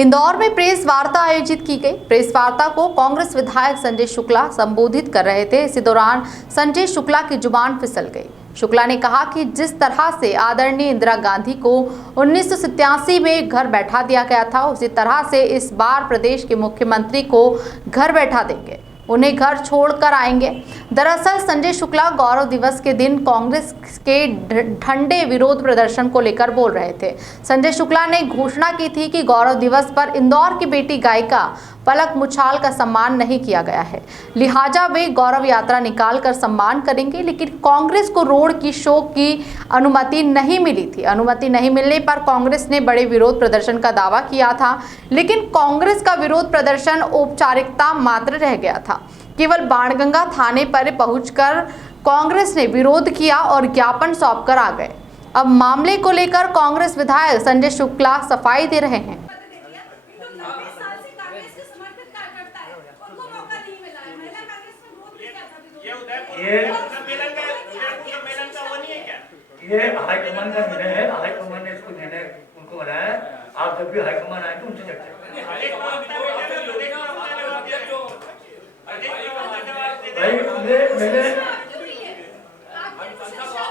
इंदौर में प्रेस वार्ता आयोजित की गई। प्रेस वार्ता को कांग्रेस विधायक संजय शुक्ला संबोधित कर रहे थे। इसी दौरान संजय शुक्ला की जुबान फिसल गई। शुक्ला ने कहा कि जिस तरह से आदरणीय इंदिरा गांधी को 1987 में घर बैठा दिया गया था, उसी तरह से इस बार प्रदेश के मुख्यमंत्री को घर बैठा देंगे, उन्हें घर छोड़कर आएंगे। दरअसल संजय शुक्ला गौरव दिवस के दिन कांग्रेस के ठंडे विरोध प्रदर्शन को लेकर बोल रहे थे। संजय शुक्ला ने घोषणा की थी कि गौरव दिवस पर इंदौर की बेटी गायिका पलक मुछाल का सम्मान नहीं किया गया है, लिहाजा वे गौरव यात्रा निकालकर सम्मान करेंगे। लेकिन कांग्रेस को रोड की शो की अनुमति नहीं मिली थी। अनुमति नहीं मिलने पर कांग्रेस ने बड़े विरोध प्रदर्शन का दावा किया था, लेकिन कांग्रेस का विरोध प्रदर्शन औपचारिकता मात्र रह गया था। केवल बाणगंगा थाने पर पहुंचकर कांग्रेस ने विरोध किया और ज्ञापन सौंपकर आ गए। अब मामले को लेकर कांग्रेस विधायक संजय शुक्ला सफाई दे रहे हैं। ये हाईकमान का निर्णय है। हाईकमान ने इसको निर्णय उनको बनाया है। आप जब भी हाईकमान आएंगे उनसे चर्चा करेंगे।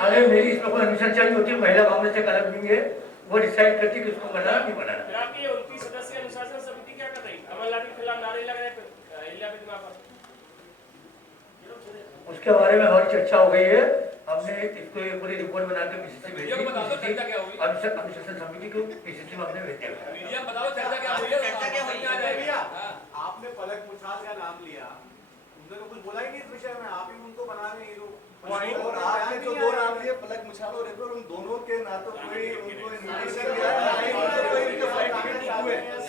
अरे मेरी इसमें कोई अनुशंसा चल होती है। महिला कांग्रेस से अलग नहीं है, वो डिसाइड करती है कि उसको बनाना नहीं बनाना। उसके बारे में हमारी चर्चा हो गई है। हमने इसको एक पूरी रिपोर्ट बना के पीसीसी भेजी। अनुशासन समिति को पीसीसी में हमने भेज दिया। आपने पलक मुछाल का नाम लिया, उन्होंने तो कुछ बोला ही नहीं इस विषय में। आप ही उनको बना रहे हैं और आपने जो दो नाम लिए पलक मुछाल और एक, उन दोनों के ना तो कोई उनको इन्विटेशन दिया है।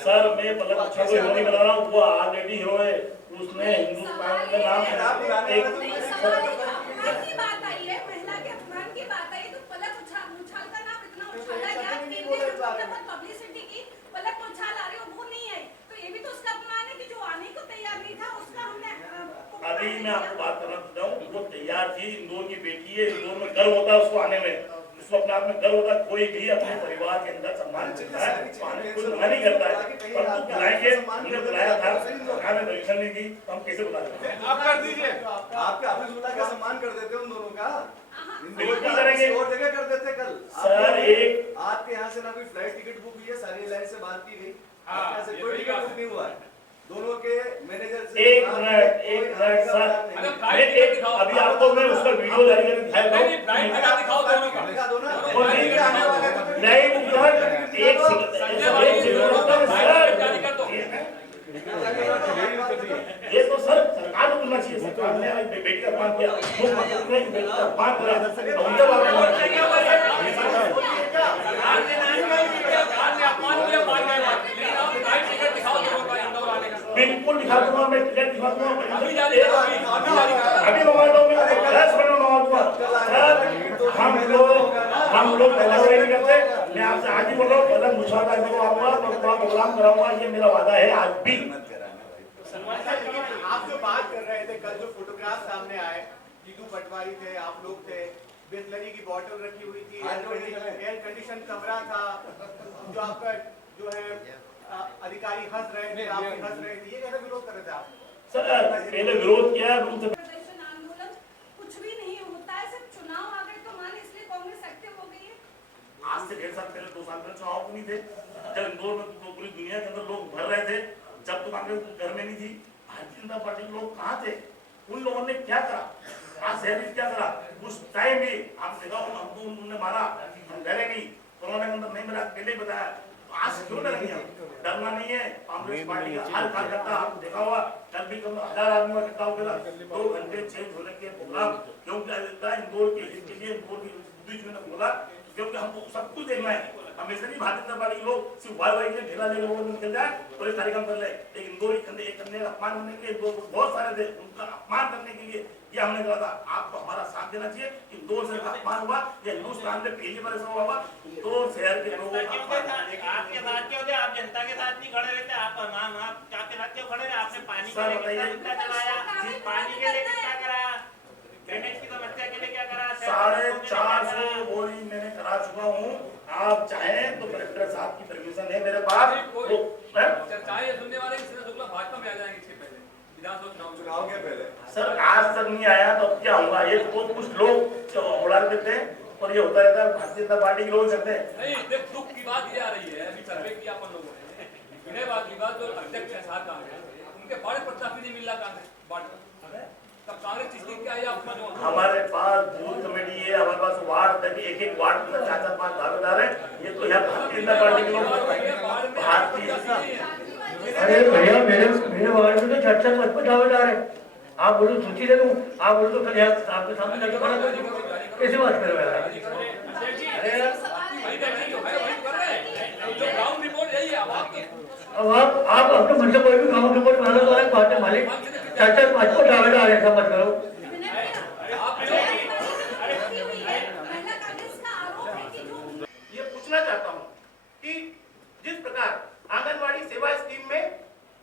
सर मैं पलक मुछाल को हीरो नहीं बना रहा हूँ, वो ऑलरेडी हीरो है। उसने हिंदुस्तान में नाम अभी मैं आपको बात करना चाहता हूँ। वो तैयार थी, इंदौर की बेटी है, इंदौर में गर्व होता है उसको आने में, उसको अपने आप में गर्व होता है। कोई भी अपने परिवार के अंदर सम्मान करता है, कोई मना नहीं करता है। पर तो बुलाएंगे, हमने बुलाया था, सरकार ने परमिशन नहीं दी, तो हम कैसे बुला सकते हैं? आप कर दीजिए, आपके ऑफिस बुला के सम्मान कर देते उन दोनों का। बिल्कुल करेंगे और जगह कर देते कल। सर एक आपके यहाँ से ना कोई फ्लाइट टिकट बुक हुई है, सारी एयरलाइन से बात की गई, आपके यहाँ से कोई टिकट बुक नहीं हुआ है। दोनों के मैनेजर से एक मिनट सर, अभी आपको मैं उसका वीडियो जारी करके दिखाऊंगा। दिखाओ दोनों का, दिखा दो ना। नहीं एक ये तो सर सरकार को बोलना चाहिए। सरकार ने बेटी का अपमान किया, मुख्यमंत्री ने बेटी का अपमान किया, उनके बारे में बिल्कुल दिखा दूंगा। मैं टिकट दिखा दूंगा। अभी मंगा दूंगा, 10 मिनट मंगा दूंगा। सर हम लोग पहले नहीं करते। मैं आपसे आज ही बोल रहा हूँ, पलक मुछाल का मैं आऊंगा, मैं प्रोग्राम कराऊंगा, ये मेरा वादा है आज भी। आप जो बात कर रहे थे कल, जो फोटोग्राफ सामने आए, जीतू पटवारी थे, आप लोग थे, बिस्लरी की बोतल रखी हुई थी, एयर कंडीशन कमरा था, जो आपका जो है अधिकारी हंस रहे थे, आप हंस रहे थे, ये कैसे विरोध कर रहे थे आप? सर पहले विरोध किया, प्रदर्शन आंदोलन कुछ भी नहीं होता है, सिर्फ चुनाव आ गए तो मान इसलिए कांग्रेस एक्टिव हो गई है। आज से 1.5 साल पहले, 2 साल पहले चुनाव नहीं थे, जब इंदौर में तो पूरी दुनिया के अंदर लोग भर रहे थे, जब तो कांग्रेस घर में नहीं थी। भारतीय जनता पार्टी के लोग कहाँ थे? उन लोगों ने क्या करा? आज शहरी क्या करा? उस टाइम भी आप देखा, हमको उन्होंने मारा, हम डरे नहीं, कोरोना के अंदर नहीं मिला, पहले बताया। आज क्यों डरेंगे? डरना नहीं है। कांग्रेस पार्टी का हर कार्यकर्ता आपको देखा हुआ, कल भी 1000 आदमी इकट्ठा हो गया। 2 घंटे चेंज होने के प्रोग्राम क्योंकि इंदौर के लिए इंदौर की बोला, क्योंकि हमको सब कुछ देखना है। हमेशा नहीं भारतीय जनता पार्टी के लोग सिर्फ वाई के ढेला ले लोगों में निकल जाए तो ये कार्यक्रम कर ले। एक इंदौर एक करने का अपमान करने के लिए इंदौर को बहुत सारे थे, उनका अपमान करने के लिए ये हमने कहा था। आपको हमारा साथ देना चाहिए। इंदौर शहर का अपमान हुआ, ये हिंदुस्तान में पहली बार ऐसा हुआ। इंदौर शहर के लोगों आपके साथ क्यों थे? आप जनता के साथ नहीं खड़े रहते, आप आपके साथ क्यों खड़े रहे? आपने पानी के लिए कितना चलाया, पानी के लिए कितना कराया, ड्रेनेज की समस्या के लिए क्या करा? 450 बोरी मैंने करा चुका हूँ। आप चाहें तो कलेक्टर साहब की परमिशन है मेरे पास, चर्चाएं सुनने वाले कृष्ण शुक्ला भाजपा में आ जाएंगे इसके पहले विधानसभा चुनाव के पहले। सर आज तक नहीं आया तो अब क्या होगा? ये बहुत कुछ लोग उड़ा देते हैं और ये होता रहता है। भारतीय जनता पार्टी के लोग करते हैं। नहीं, देख दुख की बात ये आ रही है, अभी सर्वे किया अपन लोगों ने, विनय बात की बात, जो अध्यक्ष है साथ कांग्रेस, उनके बड़े प्रत्याशी नहीं मिल रहा कांग्रेस बाढ़, तब कांग्रेस चीज क्या है आपका जो हमारे पास बूथ कमेटी है, हमारे पास वार्ड तक एक एक वार्ड में 4-5 दावेदार है। ये तो यहाँ भारतीय जनता पार्टी के लोग भारतीय अरे भैया मेरे वार्ड में तो 4-5 दावेदार है। आप बोलो सूची ले लूं, आप बोलो तो फिर आपके सामने लगे बड़ा कैसे बात कर रहे हैं? जो ग्राउंड रिपोर्ट यही है। अब आप अपने मन से कोई भी गाँव रिपोर्ट बना लो तो एक बात है मालिक, 4-5 दावेदार है, ऐसा मत करो। ये पूछना चाहता हूँ कि जिस प्रकार आंगनवाड़ी सेवा स्कीम में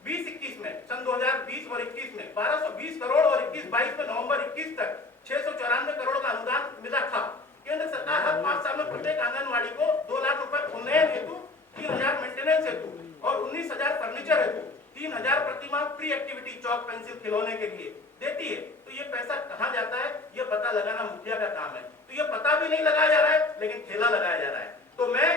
20-21 में सन 2020 और 21 में 1220 करोड़ और 21-22 में नवंबर 21 तक 694 करोड़ का अनुदान मिला था। केंद्र सरकार हर 5 साल में प्रत्येक आंगनवाड़ी को 2 लाख रुपए उन्नयन हेतु, 3000 मेंटेनेंस हेतु और 19,000 फर्नीचर हेतु, 3,000 प्रतिमाह प्री एक्टिविटी चौक पेंसिल खिलौने के लिए देती है। तो ये पैसा कहाँ जाता है ये पता लगाना मुखिया का काम है। तो ये पता भी नहीं लगाया जा रहा है लेकिन ठेला लगाया जा रहा है। तो मैं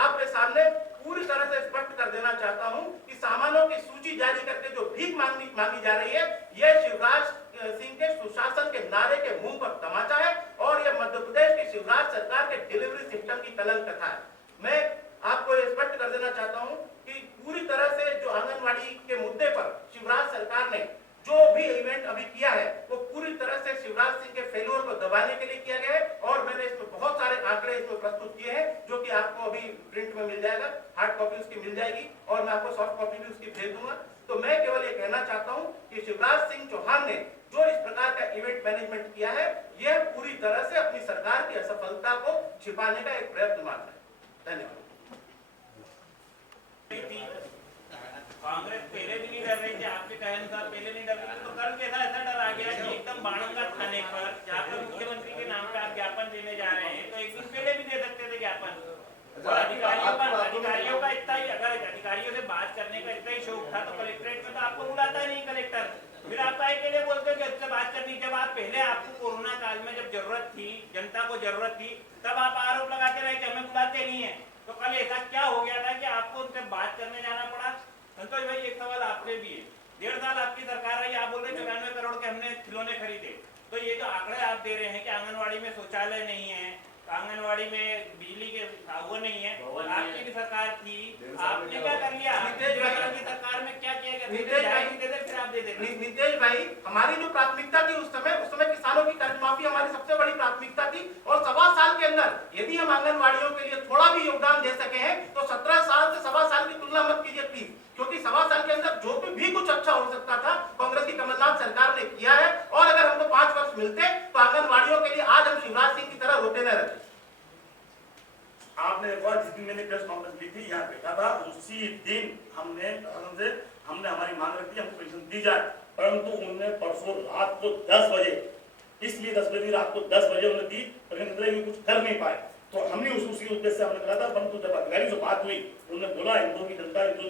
आपके सामने पूरी तरह से स्पष्ट कर देना चाहता हूं कि सामानों की सूची जारी करके जो भीख मांगी जा रही है, यह शिवराज सिंह के सुशासन के नारे के मुंह पर तमाचा है और यह मध्य प्रदेश की शिवराज सरकार के डिलीवरी सिस्टम की कलंक कथा है। मैं आपको ये स्पष्ट कर देना चाहता हूं कि पूरी तरह से जो आंगनवाड़ी के मुद्दे पर शिवराज सरकार ने जो भी इवेंट अभी किया है वो पूरी तरह से शिवराज सिंह के फेल्योर को दबाने के लिए किया गया है। और मैंने इसमें बहुत सारे आंकड़े इसमें प्रस्तुत किए हैं जो कि आपको अभी प्रिंट में मिल जाएगा, हार्ड कॉपी उसकी मिल जाएगी और मैं आपको सॉफ्ट कॉपी भी उसकी भेज दूंगा। तो मैं केवल ये कहना चाहता हूं कि शिवराज सिंह चौहान ने जो इस प्रकार का इवेंट मैनेजमेंट किया है, यह पूरी तरह से अपनी सरकार की असफलता को छिपाने का एक प्रयत्न मात्र है। धन्यवाद। कांग्रेस पहले भी नहीं डर रही थी, आपके कहे अनुसार पहले नहीं डर रही थी, तो कल कैसा ऐसा डर आ गया कि एकदम बाणगंगा थाने पर जहाँ पर मुख्यमंत्री के नाम पे आप ज्ञापन देने जा रहे हैं, तो एक दिन पहले भी दे सकते थे ज्ञापन। और अधिकारियों का इतना ही, अगर अधिकारियों से बात करने का इतना ही शौक था तो कलेक्ट्रेट में तो आपको बुलाता ही नहीं कलेक्टर। फिर आप के लिए बोलते हो कि अच्छे बात करनी, जब आप पहले आपको कोरोना काल में जब जरूरत थी, जनता को जरूरत थी, तब आप आरोप लगाते रहे कि हमें बुलाते नहीं है। तो कल ऐसा क्या हो गया था कि आपको उनसे बात करने जाना पड़ा? संतोष भाई एक सवाल आपसे भी है, 1.5 साल आपकी सरकार रही, आप बोल रहे 94 करोड़ के हमने खिलौने खरीदे, तो ये जो आंकड़े आप दे रहे हैं कि आंगनवाड़ी में शौचालय नहीं है, आंगनवाड़ी में बिजली के वो नहीं है, आपकी भी सरकार थी, आपने क्या कर लिया? की सरकार में क्या किया गया? फिर आप दे देते। नितेश भाई, हमारी जो प्राथमिकता थी उस समय किसानों की कर्ज माफी हमारी सबसे बड़ी प्राथमिकता थी और 1.25 साल के अंदर यदि हम आंगनवाड़ियों के लिए थोड़ा भी योगदान दे सके हैं तो 17 साल से 1.25 साल की तुलना मत कीजिए प्लीज, क्योंकि 1.25 साल के अंदर जो भी कुछ अच्छा हो सकता था कांग्रेस की कमलनाथ सरकार ने किया है। और अगर हमको 5 वर्ष मिलते तो आंगनवाड़ियों के लिए आज हम शिवराज सिंह की तरह रोते न रहते। आपने जिस दिन मैंने प्रेस कॉन्फ्रेंस ली थी यहाँ बैठा था, उसी दिन हमने हमारी मांग रखी हमको पेंशन दी जाए, परंतु उन्होंने परसों रात को 10 बजे, इसलिए 10 बजे रात को 10 बजे उन्होंने दी, लेकिन कुछ कर नहीं पाए। तो हमने उसी उद्देश्य से हमने कहा था, परंतु जब अधिकारी से बात हुई उन्होंने बोला हिंदुओं की जनता जो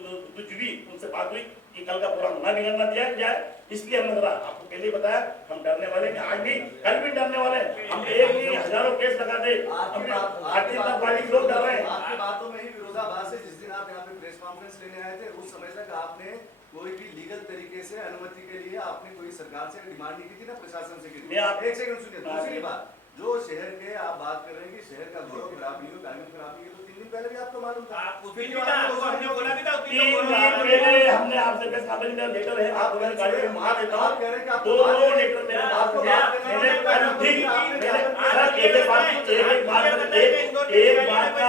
भी उनसे बात हुई कि कल का प्रोग्राम ना बिगड़ना दिया जाए, इसलिए हमने कहा आपको पहले ही बताया हम डरने वाले नहीं, आज भी कल भी डरने वाले, हम एक नहीं हजारों केस लगा दे, भारतीय जनता पार्टी के लोग डर रहे हैं। आपकी बातों में ही विरोधाभास है। जिस दिन आप यहाँ पे प्रेस कॉन्फ्रेंस लेने आए थे उस समय तक आपने कोई भी लीगल तरीके से अनुमति के लिए आपने कोई सरकार से डिमांड नहीं की थी ना प्रशासन से की थी। एक सेकंड सुनिए, दूसरी बात जो शहर के आप बात कर रहे हैं कि शहर का गौरव खराबी हो, कानून खराबी है, तो 3 दिन पहले भी आपको मालूम था। हमने आपसे प्रेस कॉन्फ्रेंस में लेटर है, आप गाड़ी में मार देता हूं, कह रहे हैं कि आप दो लेटर मेरे पास है, एक बात का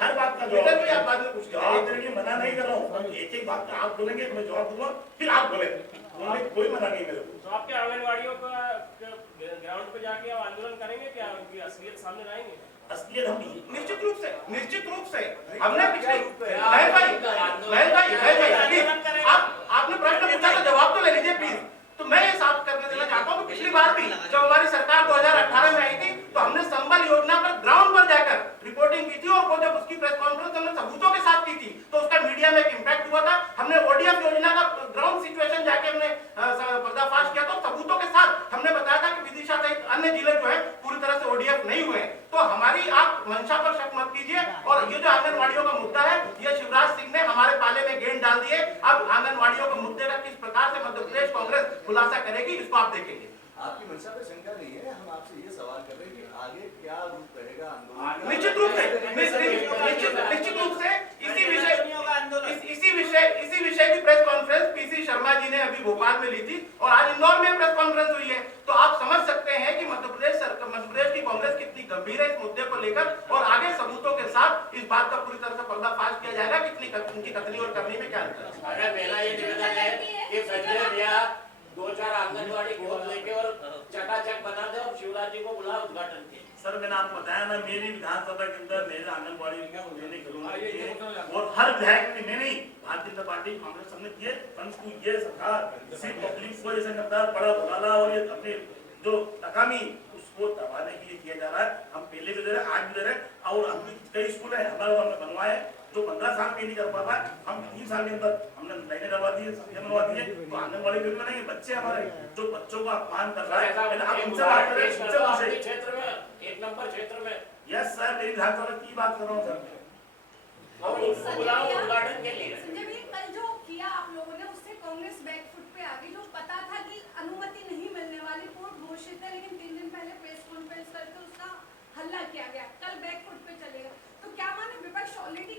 हर बात का जवाब मना नहीं कर रहा हूँ, एक बात का आप बोलेंगे मैं जवाब दूंगा, फिर आप बोले, कोई मना नहीं मेरे को। तो आपके आंगनवाड़ियों का ग्राउंड पे जाके आप आंदोलन करेंगे क्या? उनकी असलियत सामने लाएंगे? असलियत हम निश्चित रूप से हमने पिछले आपने प्रश्न पूछा तो जवाब तो ले लीजिए प्लीज। तो मैं ये साफ करके देना चाहता हूँ कि पिछली बार भी जब हमारी सरकार 2018 में आई थी तो हमने संबल जो आंगनवाड़ियों का मुद्दा है, ये शिवराज सिंह ने हमारे पाले में गेंद डाल दिए। अब आंगनवाड़ियों के मुद्दे का किस प्रकार से मध्य प्रदेश कांग्रेस खुलासा करेगी, इसको आप देखेंगे। आपकी मंशा पे शंका नहीं है, हम आपसे ये सवाल कर रहे हैं कि आगे क्या रूप रहेगा आंदोलन? निश्चित रूप से इसी विषय की press conference PC Sharma ji ने अभी भोपाल में ली थी और आज इंदौर में प्रेस कॉन्फ्रेंस हुई है। तो आप समझ सकते हैं कि मध्य प्रदेश की कांग्रेस कितनी गंभीर है इस मुद्दे को लेकर, और आगे सबूतों के साथ इस बात का पूरी तरह से पर्दाफाश किया जाएगा कितनी उनकी कथनी और करनी में क्या अंतर है। अगर पहला ये निवेदन है कि संजय भैया 2-4 आंगनवाड़ी गोद लेके और चकाचक बना दे और शिवराज जी को बुला उद्घाटन के। सर मैंने आपको बताया ना, मेरी विधानसभा के अंदर मेरे आंगनबाड़ी लेने खिलौने और हर विधायक ने, मैंने भारतीय जनता पार्टी कांग्रेस सबने किए, परंतु ये सरकार सिर्फ पब्लिक को ऐसे करता बड़ा घोटाला और ये अपने जो नकामी उसको दबाने के लिए किया जा रहा है। हम पहले भी दे रहे हैं, आज भी दे रहे हैं, और अभी कई स्कूल है हमारे हमने बनवाए जो 15 साल में नहीं कर पाता है, हम 3 साल के अंदर हमने लाइनें डलवा दी है, सब्जियां बनवा दी है। तो आंगनबाड़ी भी बनाएंगे, बच्चे हमारे जो बच्चों का अपमान कर रहा है, आप उनसे बात करें क्षेत्र में 1 नंबर क्षेत्र में। यस सर, मेरी विधानसभा की बात कर रहा हूँ सर। और उसको बुलाओ उद्घाटन के लिए। संजय भैया, कल जो किया आप लोगों ने उससे कांग्रेस बैकफुट पे आ गई। जो पता था कि अनुमति नहीं मिलने वाली, कोर्ट घोषित है, लेकिन 3 दिन पहले प्रेस कॉन्फ्रेंस करके उसका हल्ला किया गया, कल बैकफुट पे चलेगा। तो क्या माने विपक्ष ऑलरेडी